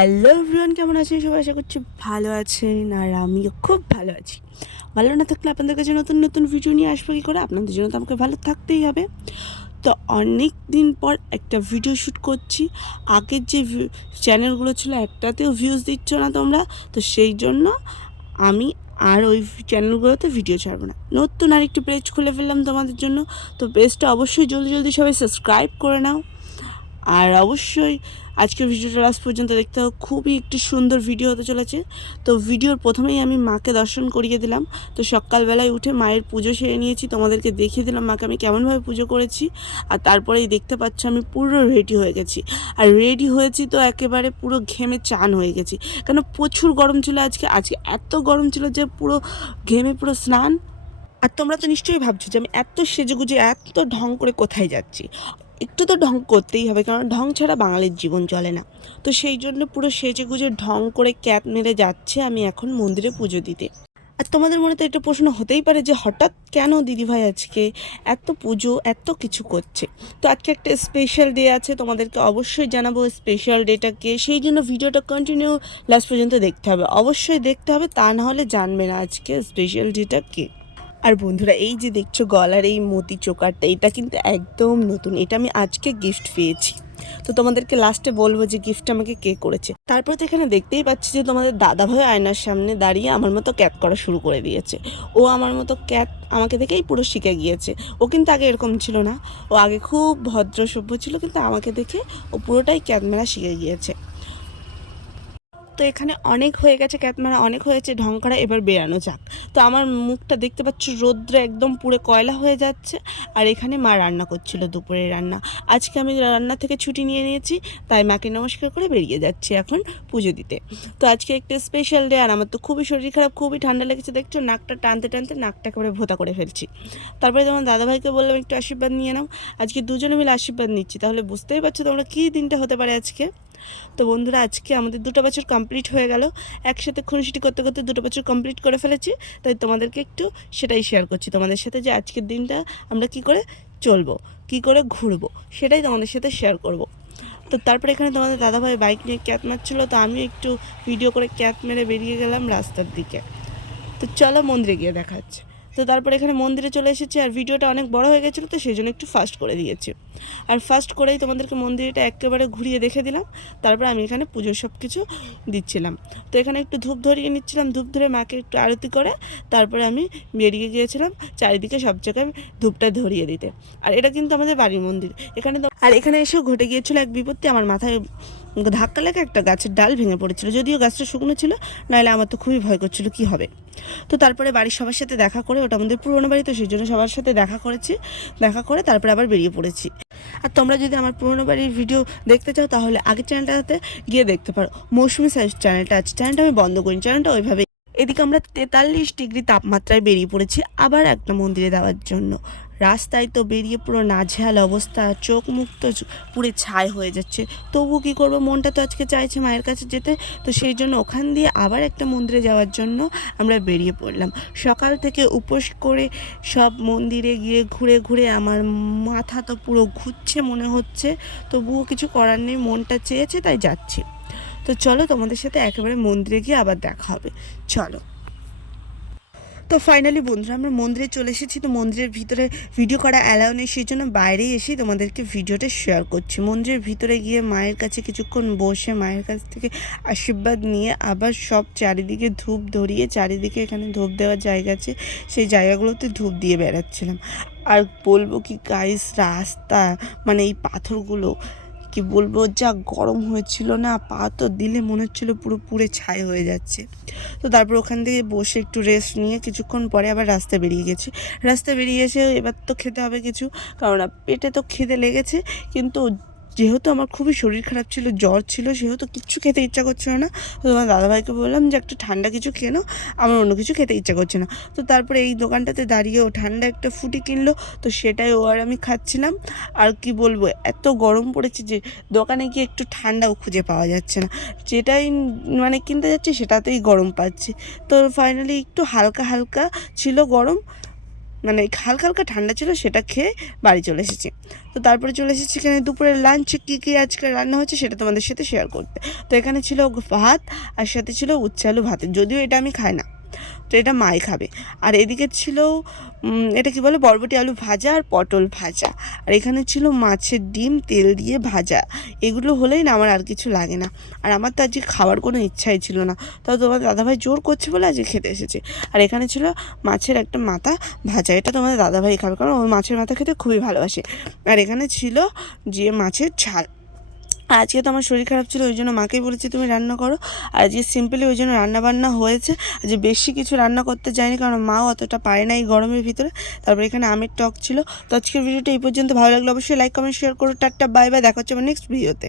Hello everyone, কেমন আছেন সবাই? আশা করছি ভালো আছেন, আর আমিও খুব ভালো আছি। ভালো না থাকলে আপনাদের কাছে নতুন নতুন ভিডিও নিয়ে আসবো কী করে? আপনাদের জন্য তো আমাকে ভালো থাকতেই হবে। তো অনেক দিন পর একটা ভিডিও শ্যুট করছি। আগের যে চ্যানেলগুলো ছিল একটাতেও ভিউজ দিচ্ছ না তোমরা, তো সেই জন্য আমি আর ওই চ্যানেলগুলোতে ভিডিও ছাড়বো না। নতুন আর একটু পেজ খুলে ফেললাম তোমাদের জন্য। তো পেজটা অবশ্যই জলদি জলদি সবাই সাবস্ক্রাইব করে নাও। আর অবশ্যই আজকের ভিডিওটা লাস্ট পর্যন্ত দেখতে হবে, খুবই একটি সুন্দর ভিডিও হতে চলেছে। তো ভিডিওর প্রথমেই আমি মাকে দর্শন করিয়ে দিলাম। তো সকালবেলায় উঠে মায়ের পুজো সেরে নিয়েছি, তোমাদেরকে দেখিয়ে দিলাম মাকে আমি কেমনভাবে পুজো করেছি। আর তারপরেই দেখতে পাচ্ছ আমি পুরো রেডি হয়ে গেছি। আর রেডি হয়েছি তো একেবারে পুরো ঘেমে চান হয়ে গেছি, কেন প্রচুর গরম ছিল আজকে। এত গরম ছিল যে পুরো ঘেমে পুরো স্নান। আর তোমরা তো নিশ্চয়ই ভাবছো যে আমি এত সেজেগুজে এত ঢং করে কোথায় যাচ্ছি। একটু তো ঢং করতেই হবে, কারণ ঢং ছাড়া বাঙালির জীবন চলে না। তো সেই জন্য পুরো সেজেগুজে ঢং করে ক্যাপ মেরে যাচ্ছে আমি এখন মন্দিরে পুজো দিতে। আর তোমাদের মনে তো একটা প্রশ্ন হতেই পারে যে হঠাৎ কেন দিদিভাই আজকে এত পুজো এত কিছু করছে। তো আজকে একটা স্পেশাল ডে আছে, তোমাদেরকে অবশ্যই জানাবো স্পেশাল ডেটাকে। সেই জন্য ভিডিওটা কন্টিনিউ লাস্ট পর্যন্ত দেখতে হবে, অবশ্যই দেখতে হবে, তা না হলে জানবে না আজকে স্পেশাল ডেটা কে। আর বন্ধুরা, এই যে দেখছো গলার এই মতি চোকারটা, এটা কিন্তু একদম নতুন, এটা আমি আজকে গিফট পেয়েছি। তো তোমাদেরকে লাস্টে বলবো যে গিফটটা আমাকে কে করেছে। তারপর তো এখানে দেখতেই পাচ্ছি যে তোমাদের দাদাভাই আয়নার সামনে দাঁড়িয়ে আমার মতো ক্যাত করা শুরু করে দিয়েছে। ও আমার মতো ক্যাত আমাকে দেখেই পুরো শিখে গিয়েছে। ও কিন্তু আগে এরকম ছিল না, ও আগে খুব ভদ্র সভ্য ছিল, কিন্তু আমাকে দেখে ও পুরোটাই ক্যাত মেরা শিখে গিয়েছে। তো এখানে অনেক হয়ে গেছে ক্যাতমারা, অনেক হয়েছে ঢং করা, এবার বেরানো যাক। তো আমার মুখটা দেখতে পাচ্ছ রৌদ্রে একদম পুরো কয়লা হয়ে যাচ্ছে। আর এখানে মা রান্না করছিল দুপুরের রান্না। আজকে আমি রান্না থেকে ছুটি নিয়ে নিয়েছি, তাই মাকে নমস্কার করে বেরিয়ে যাচ্ছি এখন পুজো দিতে। তো আজকে একটা স্পেশাল ডে, আর আমার তো খুবই শরীর খারাপ, খুবই ঠান্ডা লেগেছে, দেখছো নাকটা টানতে টানতে নাকটা একেবারে ভোতা করে ফেলছি। তারপরে তোমার দাদাভাইকে বললাম একটু আশীর্বাদ নিয়ে নাও। আজকে দুজনে মিলে আশীর্বাদ নিচ্ছি, তাহলে বুঝতেই পারছো তোমরা কী দিনটা হতে পারে আজকে। তো বন্ধুরা, আজকে আমাদের 2টা বছর কমপ্লিট হয়ে গেল। একসাথে খুনসুটি করতে করতে 2টা বছর কমপ্লিট করে ফেলেছি। তাই তোমাদেরকে একটু সেটাই শেয়ার করছি তোমাদের সাথে, যে আজকের দিনটা আমরা কি করে চলবো, কি করে ঘুরবো, সেটাই তোমাদের সাথে শেয়ার করব। তো তারপরে এখানে তোমাদের দাদাভাই বাইক নিয়ে ক্যাত মারছিলো, তো আমি একটু ভিডিও করে ক্যাত মেরে বেরিয়ে গেলাম রাস্তার দিকে। তো চলো মন্দিরে গিয়ে দেখা হচ্ছে। তো তারপরে এখানে মন্দিরে চলে এসেছি, আর ভিডিওটা অনেক বড় হয়ে গেছিলো, তো সেই জন্য একটু ফাস্ট করে দিয়েছি। আর ফাস্ট করেই তোমাদেরকে মন্দিরটা একেবারে ঘুরিয়ে দেখে দিলাম। তারপরে আমি এখানে পুজোর সব কিছু দিচ্ছিলাম। তো এখানে একটু ধূপ ধরিয়ে নিচ্ছিলাম, ধূপ ধরে মাকে একটু আরতি করে তারপরে আমি বেরিয়ে গিয়েছিলাম চারিদিকে সব জায়গায় ধূপটা ধরিয়ে দিতে। আর এটা কিন্তু আমাদের বাড়ির মন্দির। এখানে এসেও ঘটে গিয়েছিল এক বিপত্তি, আমার মাথায় ধাক্কা লেগে একটা গাছের ডাল ভেঙে পড়েছিল, যদিও গাছটা শুকনো ছিল, নাহলে আমার তো খুবই ভয় করছিল কী হবে। তো তারপরে বাড়ির সবার সাথে দেখা করে, ওটা আমাদের পুরোনো বাড়ি, তো সেই জন্য সবার সাথে দেখা করেছি, দেখা করে তারপরে আবার বেরিয়ে পড়েছি। আর তোমরা যদি আমার পুরোনো বাড়ির ভিডিও দেখতে চাও তাহলে আগের চ্যানেলটাতে গিয়ে দেখতে পারো। মৌসুমি সাইজ চ্যানেলটা আছে, চ্যানেলটা আমি বন্ধ করি, চ্যানেলটা ওইভাবে। এদিকে আমরা 43 ডিগ্রি তাপমাত্রায় বেরিয়ে পড়েছি আবার একটা মন্দিরে দেওয়ার জন্য। রাস্তায় তো বেরিয়ে পুরো নাজেহাল অবস্থা, চোখ মুখ তো পুরো ছাই হয়ে যাচ্ছে। তবু কী করবো, মনটা তো আজকে চাইছে মায়ের কাছে যেতে। তো সেই জন্য ওখান দিয়ে আবার একটা মন্দিরে যাওয়ার জন্য আমরা বেরিয়ে পড়লাম। সকাল থেকে উপোস করে সব মন্দিরে গিয়ে ঘুরে ঘুরে আমার মাথা তো পুরো ঘুরছে মনে হচ্ছে, তবুও কিছু করার নেই, মনটা চেয়েছে তাই যাচ্ছি। তো চলো তোমাদের সাথে একেবারে মন্দিরে গিয়ে আবার দেখা হবে, চলো। তো ফাইনালি বন্ধুরা, আমরা মন্দিরে চলে এসেছি। তো মন্দিরের ভিতরে ভিডিও করা অ্যালাউ নেই, সেই জন্য বাইরেই এসেই তোমাদেরকে ভিডিওটা শেয়ার করছি। মন্দিরের ভিতরে গিয়ে মায়ের কাছে কিছুক্ষণ বসে মায়ের কাছ থেকে আশীর্বাদ নিয়ে আবার সব চারিদিকে ধূপ ধরিয়ে, চারিদিকে এখানে ধূপ দেওয়ার জায়গা আছে, সেই জায়গাগুলোতে ধূপ দিয়ে বেড়াচ্ছিলাম। আর বলবো কি গাইস, রাস্তা মানে এই পাথরগুলো কি বলবো, যা গরম হয়েছিল না, পা তো দিলে মনে হচ্ছিলো পুরো পুড়ে ছাই হয়ে যাচ্ছে। তো তারপর ওখান থেকে বসে একটু রেস্ট নিয়ে কিছুক্ষণ পরে আবার রাস্তায় বেরিয়ে গেছি। রাস্তায় বেরিয়ে এসে এবার তো খেতে হবে কিছু, কারণ পেটে তো খিদে লেগেছে, কিন্তু যেহেতু আমার খুবই শরীর খারাপ ছিল, জ্বর ছিল, সেহেতু কিচ্ছু খেতে ইচ্ছা করছিল না। তো তোমার দাদাভাইকে বললাম যে একটু ঠান্ডা কিছু খেয়ে নাও, আমার অন্য কিছু খেতে ইচ্ছা করছে না। তো তারপরে এই দোকানটাতে দাঁড়িয়ে ও ঠান্ডা একটা ফুটি কিনলো, তো সেটাই ও আর আমি খাচ্ছিলাম। আর কি বলবো, এত গরম পড়েছে যে দোকানে গিয়ে একটু ঠান্ডাও খুঁজে পাওয়া যাচ্ছে না, যেটাই মানে কিনতে যাচ্ছি সেটাতেই গরম পাচ্ছি। তো ফাইনালি একটু হালকা হালকা ছিল গরম, মানে হালকা হালকা ঠান্ডা ছিল, সেটা খেয়ে বাড়ি চলে এসেছি। তো তারপরে চলে এসেছি এখানে দুপুরের লাঞ্চে কী কী আজকে রান্না হয়েছে সেটা তোমাদের সাথে শেয়ার করতে। তো এখানে ছিল ভাত, আর সাথে ছিল উচ্ছে আলু ভাতে, যদিও এটা আমি খাই না, তো এটা মাই খাবে। আর এদিকে ছিল এটা কি বলে, বরবটি আলু ভাজা আর পটল ভাজা। আর এখানে ছিল মাছের ডিম তেল দিয়ে ভাজা। এগুলো হলেই না আমার আর কিছু লাগে না। আর আমার তো আজকে খাওয়ার কোনো ইচ্ছাই ছিল না, তাও তোমাদের দাদাভাই জোর করছে বলে আজকে খেতে এসেছে। আর এখানে ছিল মাছের একটা মাথা ভাজা, এটা তোমাদের দাদাভাই খাবে, কারণ ওই মাছের মাথা খেতে খুবই ভালোবাসে। আর এখানে ছিল যে মাছের ঝাল। আজকে তো আমার শরীর খারাপ ছিল, ওই জন্য মাকেই বলেছি তুমি রান্না করো। আর আজকে সিম্পলি ওই জন্য রান্না বান্না হয়েছে, যে বেশি কিছু রান্না করতে যায়নি, কারণ মাও অতটা পারে না এই গরমের ভিতরে। তারপরে এখানে আমের টক ছিল। তো আজকের ভিডিওটা এই পর্যন্ত, ভালো লাগলো অবশ্যই লাইক কমেন্ট শেয়ার করো। টাটা বাই বাই, দেখা হচ্ছে আমার নেক্সট ভিডিওতে।